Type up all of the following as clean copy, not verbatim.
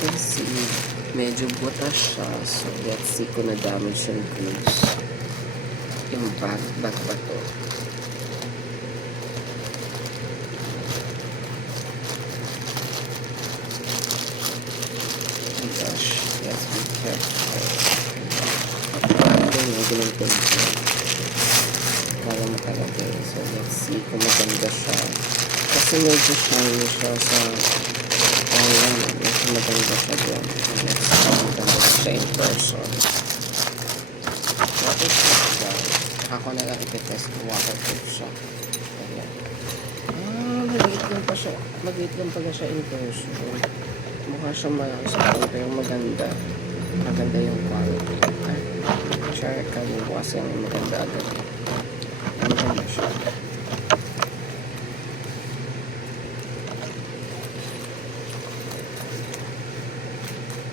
can see, medyo butas siya. So, let's see kung na-damage yung goods. Yung bag ba to? Oh my gosh, let's be careful. Yung ginagin ko. Para makalagay. So, let's see kung maganda siya. Kasi medyo shiny siya sa online. Medyo maganda siya doon. Let's see kung maganda siya in person. Waterproof siya. Ako na lang ipitest kung waterproof siya. Ayan. Maliit lang pa siya. Maliit lang pala siya in person. Mukha siya malang sa punto yung maganda. Maganda yung quality. Ay, siya kabubukas yung maganda agad. Maganda siya.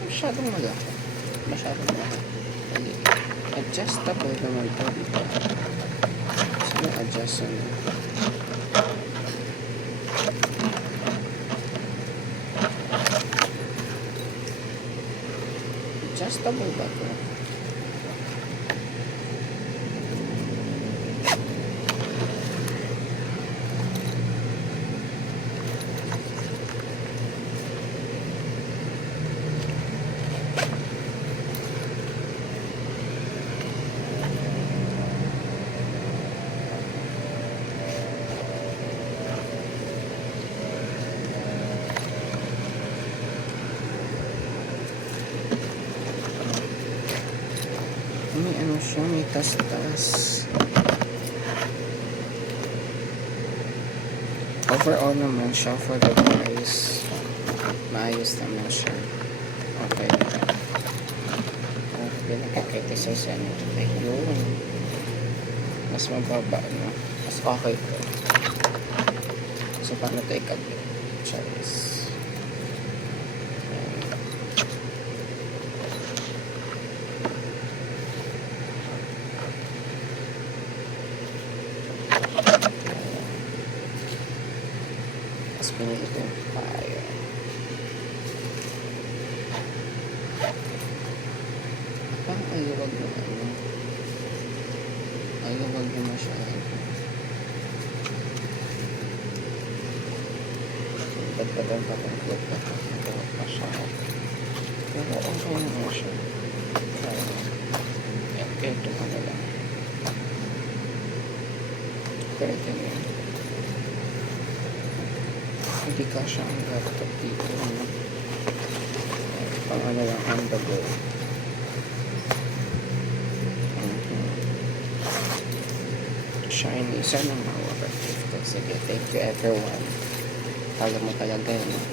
Masyadong malaki. Masyadong malaki. Adjustable naman ito dito. So, na-adjust na. Adjustable ba ito? May ano siya, may tas-tas. Overall naman siya for the price. Maayos naman siya. Okay. Pinaka-criticize ano. Ayun. Mas mababa, no? Mas okay ito. So, paano ito ikabit? Charis. Tapos pinili ko yung fire. Parang ayuwag mo ano. Ayuwag mo masyado. Bagbagan pa kung clip na ito. Ayuwag masyado. Pero okay naman siya. Ito ano lang. Pero ito yun. Hindi ka siya ang laptop dito. Pang ano lang, on the go. Shiny. Sana mawawaproof ko. Sige, thank you everyone. Alam mo talaga yun.